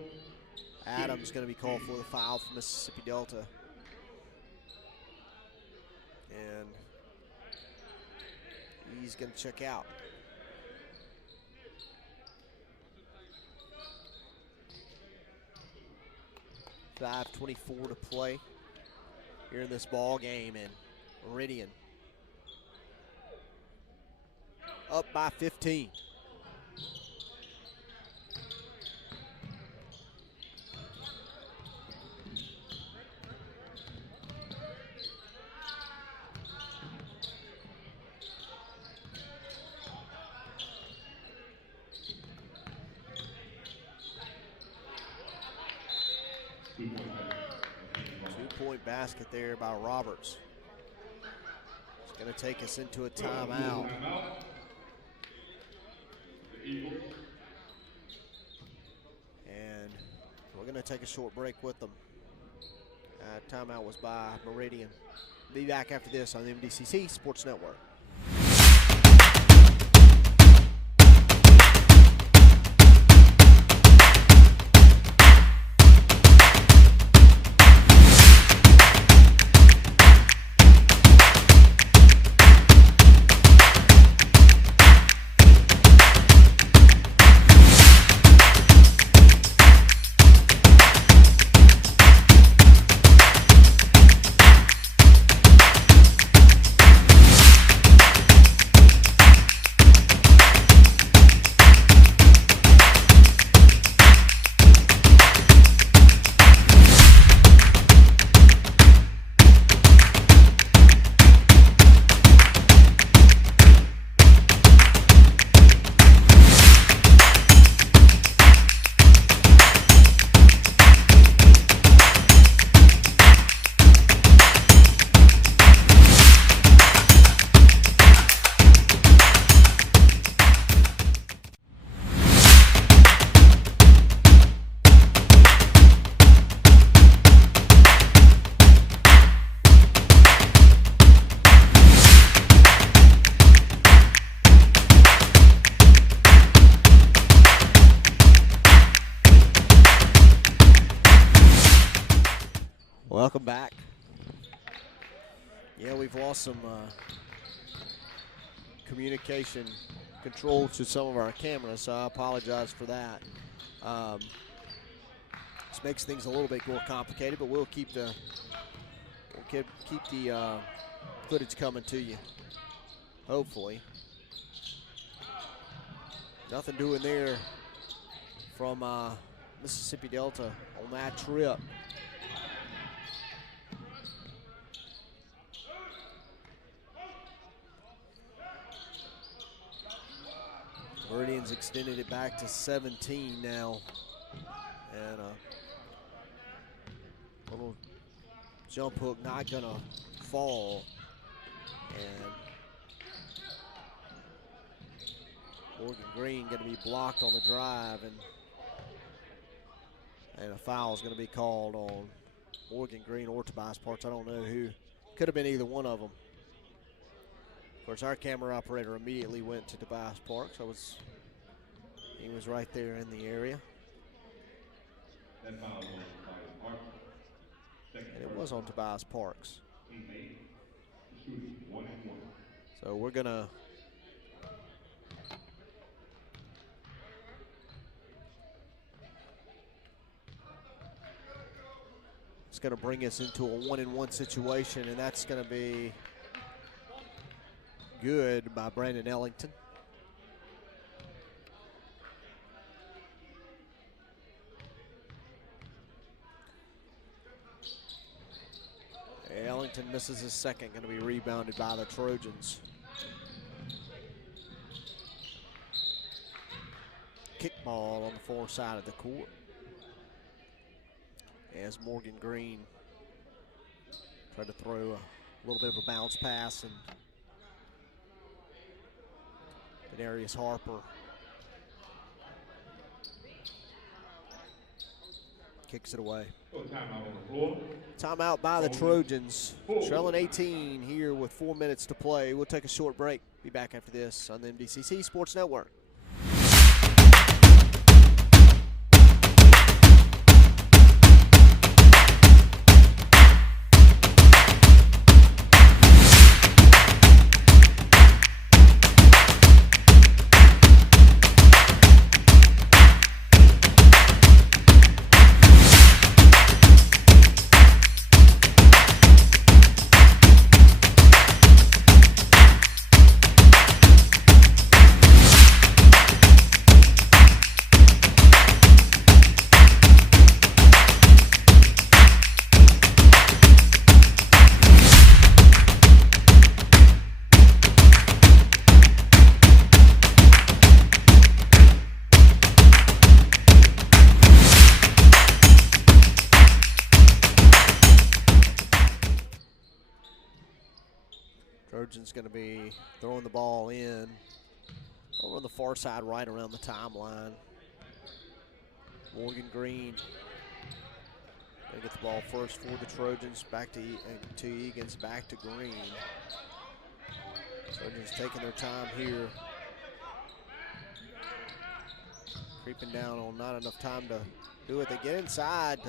Adams going to be called for the foul for Mississippi Delta. And he's going to check out. .5:24 to play here in this ball game, and Meridian up by 15. Two-point basket there by Roberts. It's going to take us into a timeout. And we're going to take a short break with them. Timeout was by Meridian. Be back after this on the MDCC Sports Network. Welcome back. Yeah, we've lost some communication control to some of our cameras, so I apologize for that. This makes things a little bit more complicated, but we'll keep the footage coming to you. Hopefully, nothing doing there from Mississippi Delta on that trip. Meridian's extended it back to 17 now. And a little jump hook not gonna fall. And Morgan Green gonna be blocked on the drive, and a foul is gonna be called on Morgan Green or Tobias Parks. I don't know who. Could have been either one of them. Of course, our camera operator immediately went to Tobias Parks. He was right there in the area. And it was on Tobias Parks. So we're gonna it's gonna bring us into a 1-and-1 situation, and that's gonna be good by Brandon Ellington. Ellington misses his second, going to be rebounded by the Trojans. Kick ball on the far side of the court as Morgan Green tried to throw a little bit of a bounce pass, and Denarius Harper kicks it away. Timeout by the Trojans. Trailing 18 here with 4 minutes to play. We'll take a short break. Be back after this on the MDCC Sports Network. Trojan's going to be throwing the ball in over on the far side, right around the timeline. Morgan Green going to get the ball first for the Trojans. Back to Egan's, back to Green. Trojans taking their time here. Creeping down on not enough time to do it. They get inside.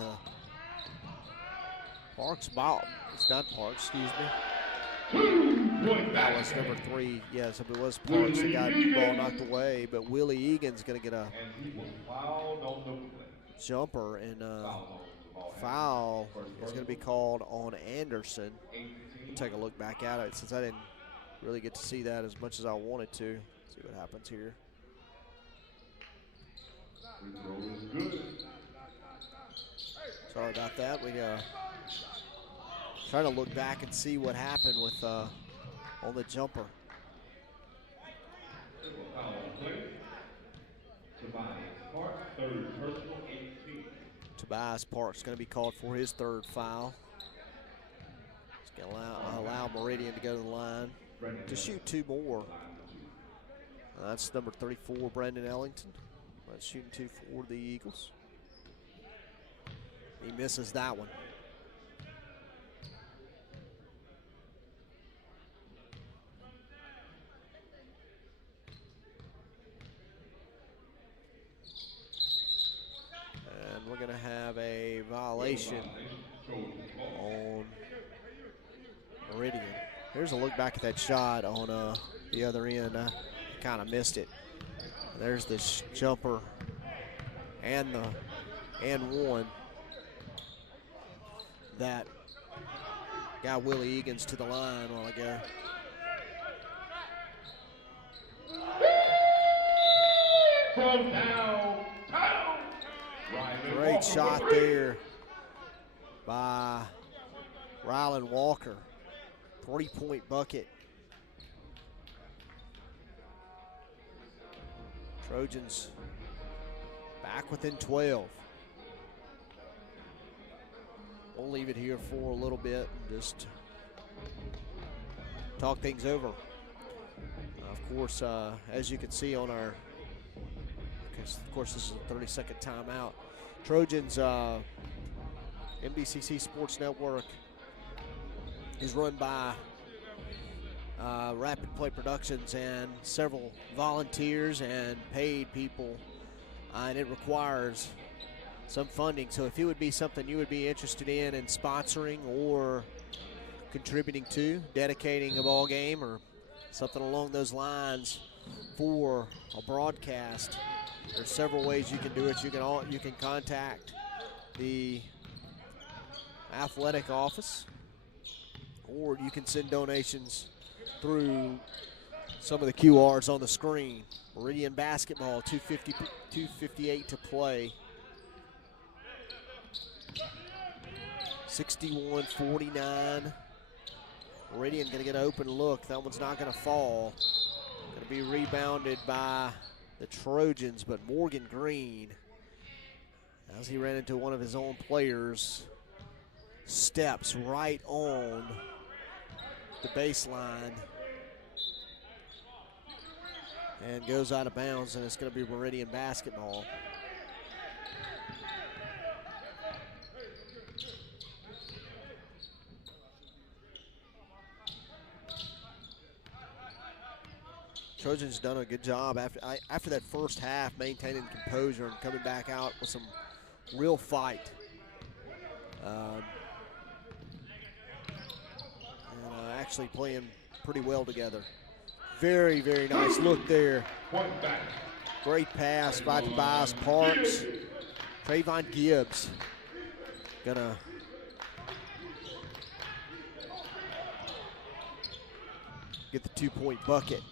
Parks ball. It's not Parks, excuse me. That was number 3. Yes, if it was Parks that got the ball knocked away, but Willie Egan's going to get a jumper, and foul is going to be called on Anderson. We'll take a look back at it since I didn't really get to see that as much as I wanted to. See what happens here. Sorry about that. We trying to look back and see what happened with on the jumper. Tobias Parks going to be called for his 3rd foul. He's going to allow Meridian to go to the line to shoot 2 more. That's number 34, Brandon Ellington. That's shooting 2 for the Eagles. He misses that one. And we're going to have a violation on Meridian. Here's a look back at that shot on the other end. I kind of missed it. There's this jumper and one that got Willie Egan's to the line a while ago. Great shot there by Rylan Walker. 3-point bucket. Trojans back within 12. We'll leave it here for a little bit and just talk things over. Of course, as you can see on our, of course, this is a 30-second timeout. Trojans, MDCC Sports Network is run by Rapidplay Productions and several volunteers and paid people, and it requires some funding. So if it would be something you would be interested in sponsoring or contributing to, dedicating a ball game or something along those lines for a broadcast, there's several ways you can do it. You can contact the athletic office, or you can send donations through some of the QRs on the screen. Meridian basketball, 2:58 to play. 61-49. Meridian going to get an open look. That one's not going to fall. Going to be rebounded by the Trojans, but Morgan Green, as he ran into one of his own players, steps right on the baseline and goes out of bounds, and it's going to be Meridian basketball. Trojans done a good job after that first half, maintaining composure and coming back out with some real fight. And actually playing pretty well together. Very, very nice look there. Great pass by Tobias Parks. Trayvon Gibbs gonna get the 2-point bucket.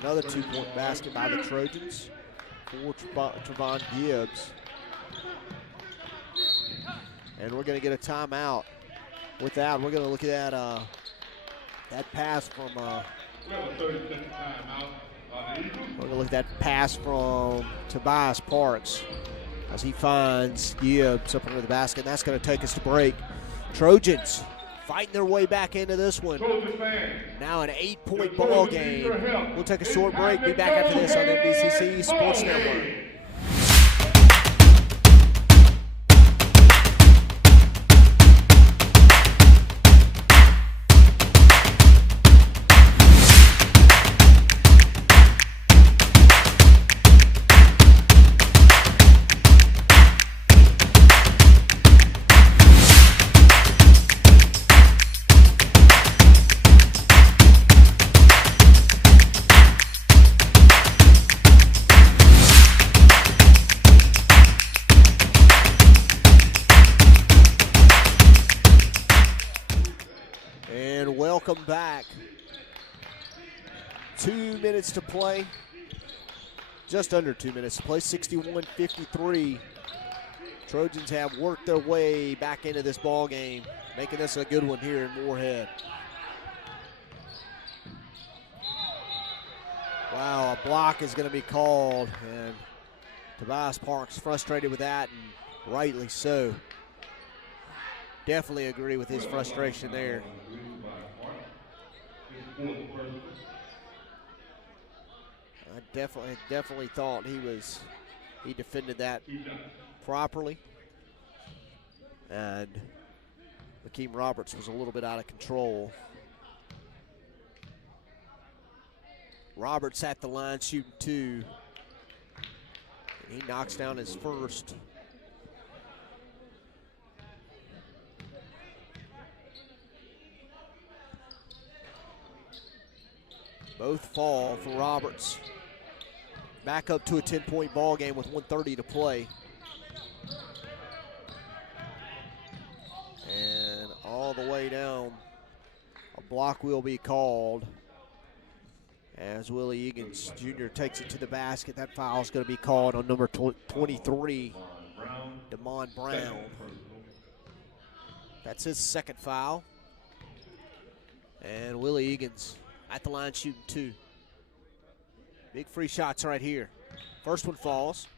Another 2-point basket by the Trojans for Trayvon Gibbs. And we're going to get a timeout. With that, we're going to look at that pass from. We're going to look at that pass from Tobias Parks as he finds Gibbs up under the basket. And that's going to take us to break. Trojans fighting their way back into this one. Now an 8-point ball game. We'll take a short break. Be back after this on the MDCC Sports Network. Welcome back. 2 minutes to play. Just under 2 minutes to play. 61-53. Trojans have worked their way back into this ball game, making this a good one here in Moorhead. Wow, a block is going to be called, and Tobias Parks frustrated with that, and rightly so. Definitely agree with his frustration there. I definitely thought he defended that properly, and Akeem Roberts was a little bit out of control. Roberts at the line shooting 2. He knocks down his first. Both fall for Roberts. Back up to a 10-point ball game with 1:30 to play. And all the way down, a block will be called as Willie Egan's Jr. takes it to the basket. That foul is going to be called on number 23, Damon Brown. That's his second foul. And Willie Egan's at the line shooting 2. Big free shots right here. First one falls.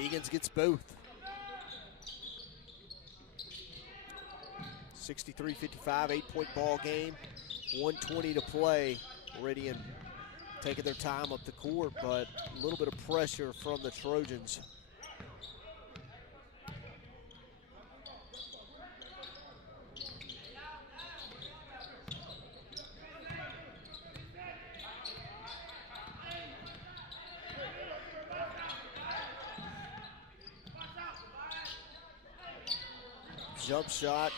Egan's gets both. 63-55, 8-point ball game. 1:20 to play. Meridian taking their time up the court, but a little bit of pressure from the Trojans. Jump shot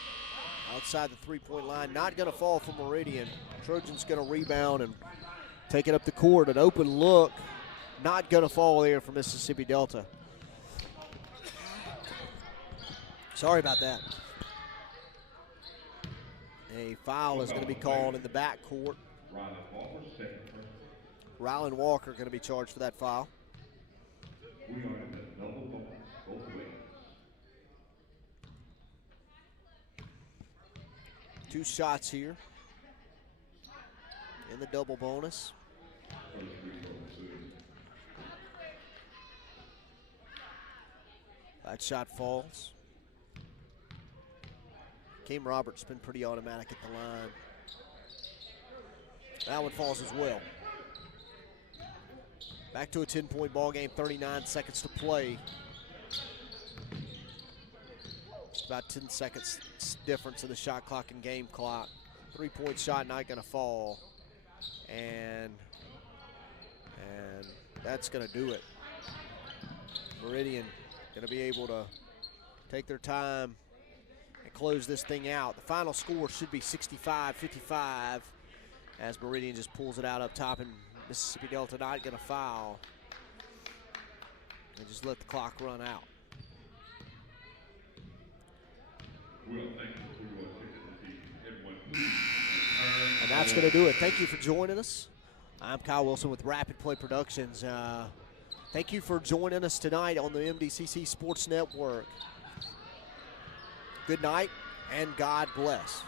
outside the three-point line, not going to fall for Meridian. Trojans going to rebound and take it up the court. An open look, not going to fall there for Mississippi Delta. Sorry about that. A foul is going to be called in the backcourt. Rylan Walker going to be charged for that foul. Two shots here in the double bonus. That shot falls. Keem Roberts been pretty automatic at the line. That one falls as well. Back to a 10-point ball game, 39 seconds to play. It's about 10 seconds difference in the shot clock and game clock. 3-point shot not going to fall. And that's going to do it. Meridian going to be able to take their time and close this thing out. The final score should be 65-55 as Meridian just pulls it out up top, and Mississippi Delta not going to foul and just let the clock run out. And that's going to do it. Thank you for joining us. I'm Kyle Wilson with Rapidplay Productions. Thank you for joining us tonight on the MDCC Sports Network. Good night and God bless.